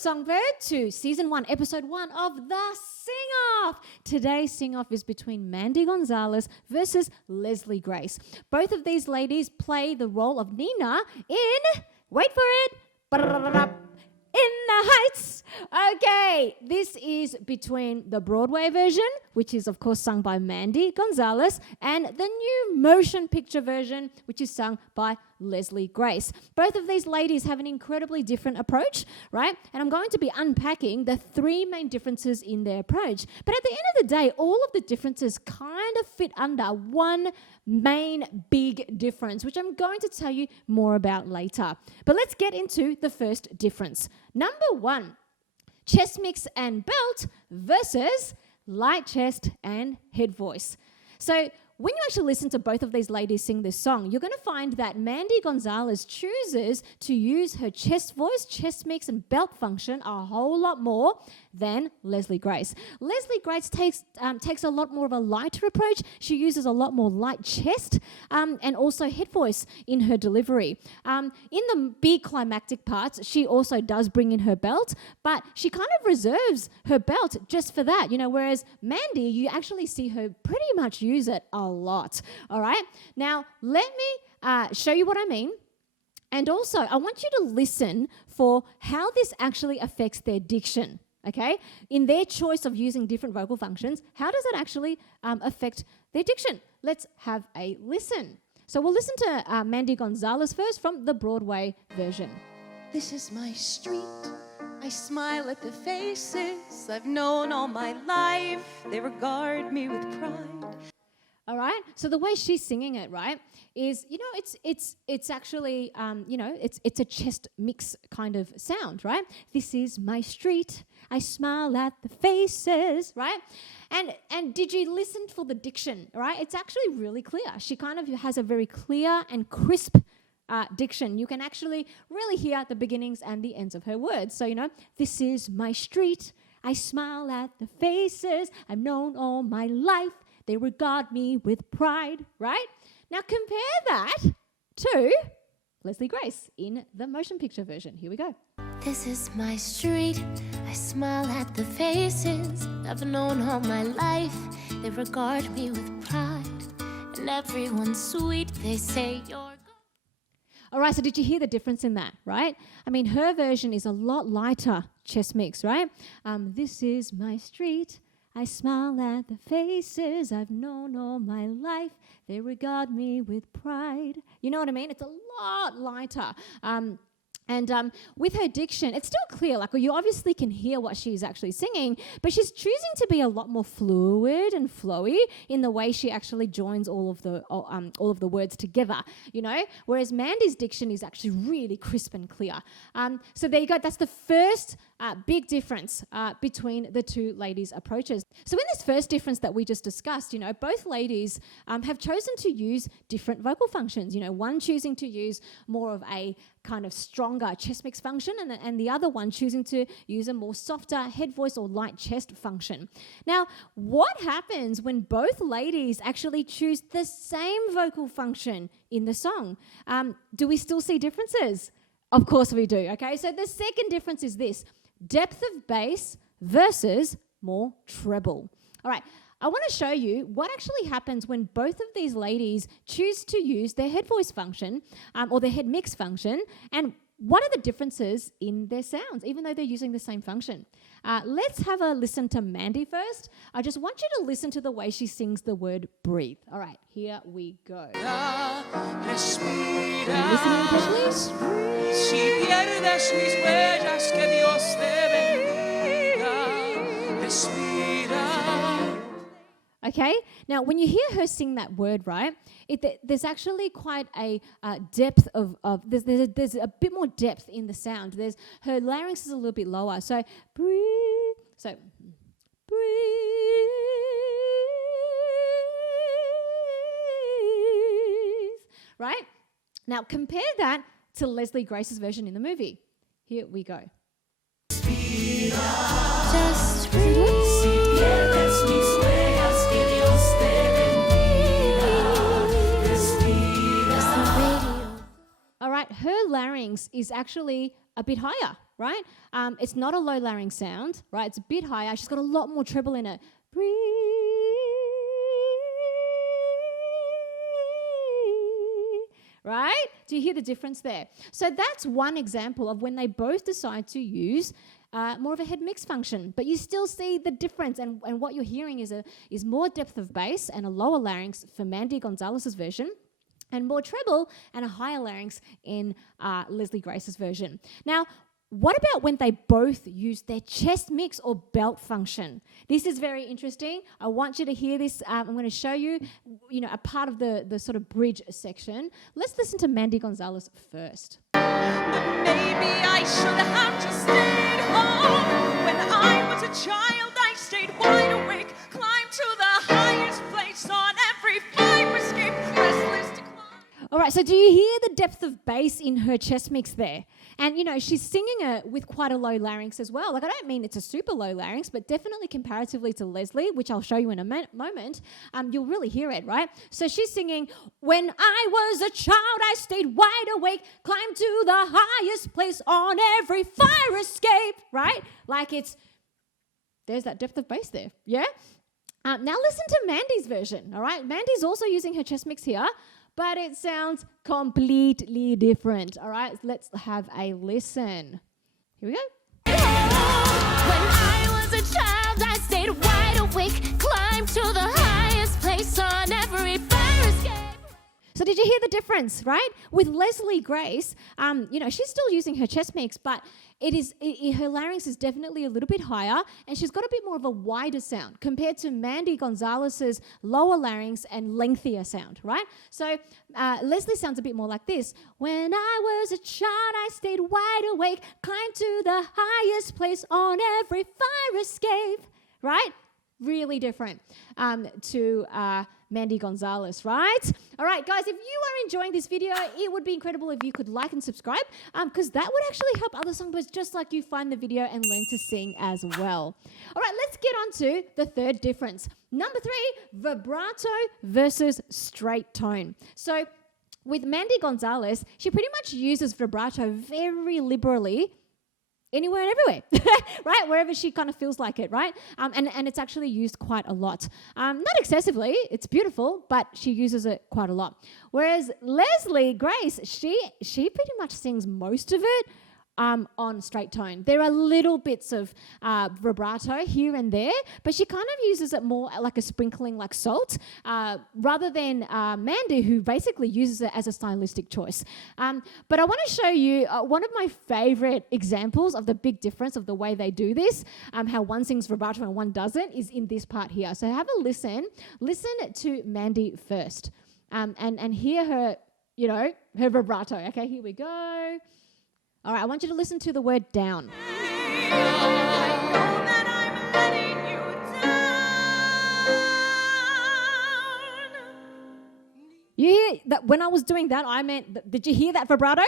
Songbird to Season 1, Episode 1 of The Sing-Off. Today's Sing-Off is between Mandy Gonzalez versus Leslie Grace. Both of these ladies play the role of Nina in, wait for it, In the Heights. Okay, this is between the Broadway version, which is of course sung by Mandy Gonzalez, and the new motion picture version, which is sung by Leslie Grace. Both of these ladies have an incredibly different approach, right? And I'm going to be unpacking the three main differences in their approach. But at the end of the day, all of the differences kind of fit under one main big difference, which I'm going to tell you more about later. But let's get into the first difference. Number one, chest mix and belt versus light chest and head voice. So when you actually listen to both of these ladies sing this song, you're going to find that Mandy Gonzalez chooses to use her chest voice, chest mix and belt function a whole lot more than Leslie Grace. Leslie Grace takes a lot more of a lighter approach. She uses a lot more light chest and also head voice in her delivery. In the big climactic parts, she also does bring in her belt, but she kind of reserves her belt just for that, whereas Mandy, you actually see her pretty much use it a lot. All right? Now, let me show you what I mean. And also, I want you to listen for how this actually affects their diction. Okay, in their choice of using different vocal functions, how does it actually affect their diction? Let's have a listen. So we'll listen to Mandy Gonzalez first from the Broadway version. This is my street. I smile at the faces I've known all my life. They regard me with pride. All right. So the way she's singing it, right, is it's actually it's a chest mix kind of sound, right? This is my street. I smile at the faces, right? And did you listen for the diction, right? It's actually really clear. She kind of has a very clear and crisp diction. You can actually really hear the beginnings and the ends of her words. So, this is my street. I smile at the faces I've known all my life. They regard me with pride, right? Now compare that to Leslie Grace in the motion picture version. Here we go. This is my street. I smile at the faces I've known all my life. They regard me with pride. And everyone's sweet. They say you're good. All right, so did you hear the difference in that, right? I mean, her version is a lot lighter chest mix, right? This is my street. I smile at the faces I've known all my life. They regard me with pride. You know what I mean? It's a lot lighter. And with her diction, it's still clear. Like, you obviously can hear what she's actually singing, but she's choosing to be a lot more fluid and flowy in the way she actually joins all of the words together. Whereas Mandy's diction is actually really crisp and clear. So there you go. That's the first big difference between the two ladies' approaches. So in this first difference that we just discussed, both ladies have chosen to use different vocal functions. One choosing to use more of a kind of stronger chest mix function, and the other one choosing to use a more softer head voice or light chest function. Now, what happens when both ladies actually choose the same vocal function in the song? Do we still see differences? Of course we do, okay? So the second difference is this: depth of bass versus more treble. All right, I want to show you what actually happens when both of these ladies choose to use their head voice function or their head mix function, and what are the differences in their sounds, even though they're using the same function. Let's have a listen to Mandy first. I just want you to listen to the way she sings the word breathe. All right, here we go. Listening, please. Si pierdes mis huellas, que Dios te bendiga. Respira. Okay, now when you hear her sing that word, right, there's actually quite a depth there's a bit more depth in the sound. Her larynx is a little bit lower, so breathe, right? Now compare that to Leslie Grace's version in the movie. Here we go. Just breathe. All right, her larynx is actually a bit higher, right? It's not a low larynx sound, right? It's a bit higher. She's got a lot more treble in it. Breathe, right? Do you hear the difference there? So that's one example of when they both decide to use more of a head mix function, but you still see the difference, and what you're hearing is more depth of bass and a lower larynx for Mandy Gonzalez's version, and more treble and a higher larynx in Leslie Grace's version. Now, what about when they both use their chest mix or belt function? This is very interesting. I want you to hear this. I'm going to show you, a part of the sort of bridge section. Let's listen to Mandy Gonzalez first. Maybe I should have just stayed home. When I was a child, I stayed wide awake, climbed to the highest place on every fire escape, restless to climb. All right, so do you hear the depth of bass in her chest mix there? And, she's singing it with quite a low larynx as well. Like, I don't mean it's a super low larynx, but definitely comparatively to Leslie, which I'll show you in a moment, you'll really hear it, right? So she's singing, when I was a child, I stayed wide awake, climbed to the highest place on every fire escape, right? Like there's that depth of bass there, yeah? Now listen to Mandy's version, all right? Mandy's also using her chest mix here, but it sounds completely different, all right? Let's have a listen. Here we go. When I was a child, I stayed wide awake, climbed to the highest place on every fire escape. So did you hear the difference, right? With Leslie Grace, she's still using her chest mix, but her larynx is definitely a little bit higher, and she's got a bit more of a wider sound compared to Mandy Gonzalez's lower larynx and lengthier sound, right? So Leslie sounds a bit more like this. When I was a child, I stayed wide awake, climbed to the highest place on every fire escape, right? Really different to Mandy Gonzalez, right? All right, guys, if you are enjoying this video, it would be incredible if you could like and subscribe, because that would actually help other songbirds just like you find the video and learn to sing as well. All right, let's get on to the third difference. Number 3, vibrato versus straight tone. So with Mandy Gonzalez, she pretty much uses vibrato very liberally, anywhere and everywhere, right? Wherever she kind of feels like it, right? And it's actually used quite a lot. Not excessively, it's beautiful, but she uses it quite a lot. Whereas Leslie Grace, she pretty much sings most of it on straight tone. There are little bits of vibrato here and there, but she kind of uses it more like a sprinkling like salt, rather than Mandy, who basically uses it as a stylistic choice. But I want to show you one of my favorite examples of the big difference of the way they do this, how one sings vibrato and one doesn't, is in this part here. So have a listen. Listen to Mandy first, and hear her, her vibrato. Okay, here we go. All right, I want you to listen to the word down. I know that I'm letting you down. You hear that? When I was doing that, I meant, did you hear that vibrato?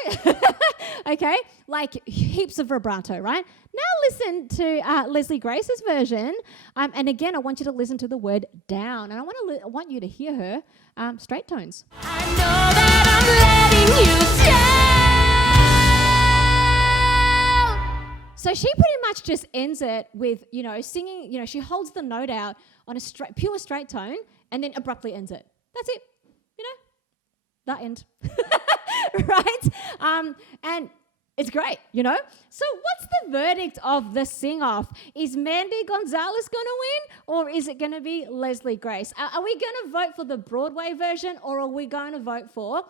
Okay, like heaps of vibrato, right? Now listen to Leslie Grace's version, and again, I want you to listen to the word down, and I want you to hear her straight tones. I know that I'm letting you down. So she pretty much just ends it with, singing, she holds the note out on a pure straight tone and then abruptly ends it. That's it, that end, right? And it's great, So what's the verdict of the sing-off? Is Mandy Gonzalez going to win, or is it going to be Leslie Grace? Are we going to vote for the Broadway version, or are we going to vote for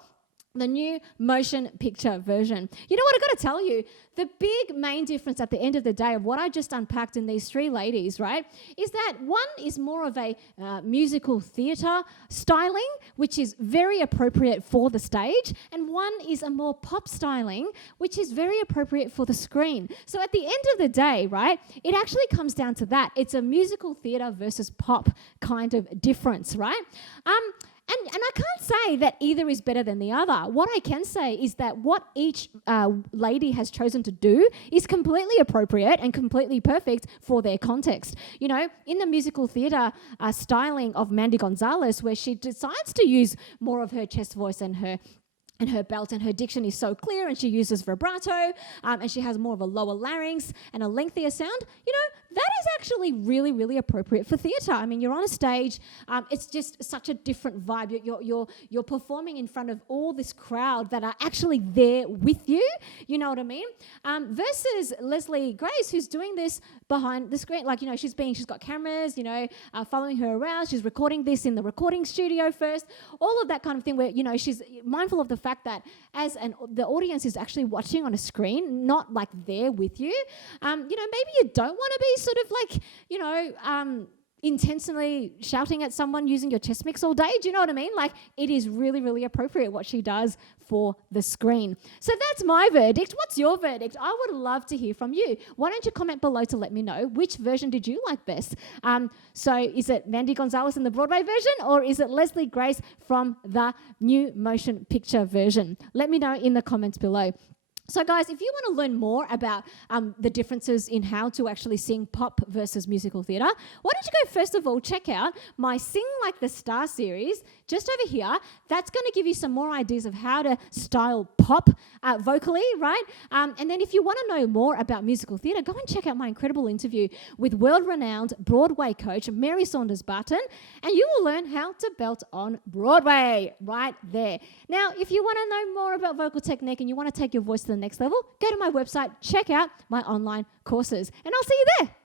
the new motion picture version? You know what, I've got to tell you, the big main difference at the end of the day of what I just unpacked in these 3 ladies, right, is that one is more of a musical theatre styling, which is very appropriate for the stage, and one is a more pop styling, which is very appropriate for the screen. So at the end of the day, right, it actually comes down to that. It's a musical theatre versus pop kind of difference, right? And I can't say that either is better than the other. What I can say is that what each lady has chosen to do is completely appropriate and completely perfect for their context. In the musical theatre styling of Mandy Gonzalez, where she decides to use more of her chest voice and her and her belt and her diction is so clear, and she uses vibrato, and she has more of a lower larynx and a lengthier sound, that is actually really, really appropriate for theatre. I mean, you're on a stage. It's just such a different vibe. You're performing in front of all this crowd that are actually there with you. You know what I mean? Versus Leslie Grace, who's doing this behind the screen. She's got cameras, following her around. She's recording this in the recording studio first. All of that kind of thing where, she's mindful of the fact that the audience is actually watching on a screen, not there with you. Maybe you don't want to be sort of intentionally shouting at someone using your chest mix all day. Do you know what I mean? It is really, really appropriate what she does for the screen. So that's my verdict. What's your verdict? I would love to hear from you. Why don't you comment below to let me know which version did you like best? So is it Mandy Gonzalez in the Broadway version, or is it Leslie Grace from the new motion picture version? Let me know in the comments below. So guys, if you want to learn more about the differences in how to actually sing pop versus musical theatre, why don't you go first of all check out my Sing Like the Star series just over here. That's going to give you some more ideas of how to style pop vocally, right? And then if you want to know more about musical theatre, go and check out my incredible interview with world-renowned Broadway coach Mary Saunders-Barton, and you will learn how to belt on Broadway right there. Now, if you want to know more about vocal technique and you want to take your voice to the next level, go to my website, check out my online courses, and I'll see you there.